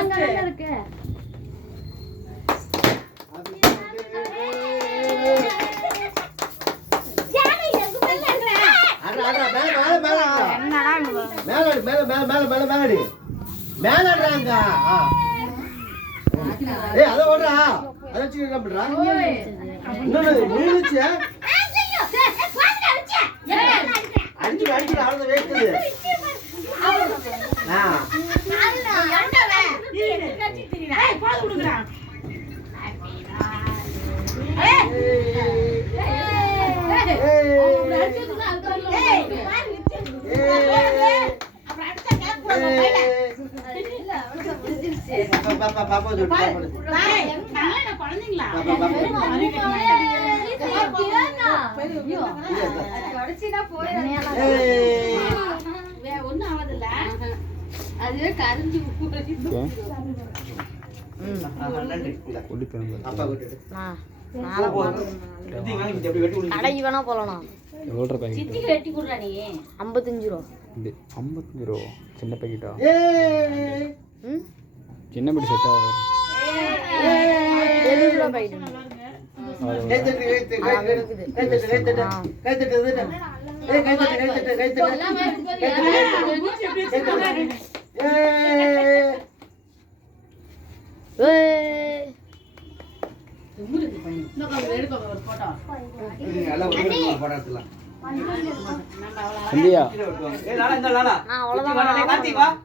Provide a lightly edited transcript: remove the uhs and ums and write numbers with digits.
இருக்கு. மேலடுறாங்க. ஏய் அத ஓடுறா. அத வச்சு என்ன பண்றா? இன்னொரு மூணுச்சு. அஞ்சு அஞ்சு அவ்வளவு வேஸ்ட். ஆ ஏய் பால் குடுக்குறா. ஏய் பாப்பா ஜோடி குழந்தைங்களா ஒண்ணும் ஆவதில்ல. அதுவே கரைஞ்சி கடைக்கு வேணா போலாம். சித்திக்கு வெட்டி குடுறா நீ. 55 ரூபா. 55 ரூபா சின்ன பாக்கெட்டா? சின்ன பாக்கெட் செட் ஆகுது. 70 ரூபா பாக்கெட். சந்தியா அவ்வளவுதான்.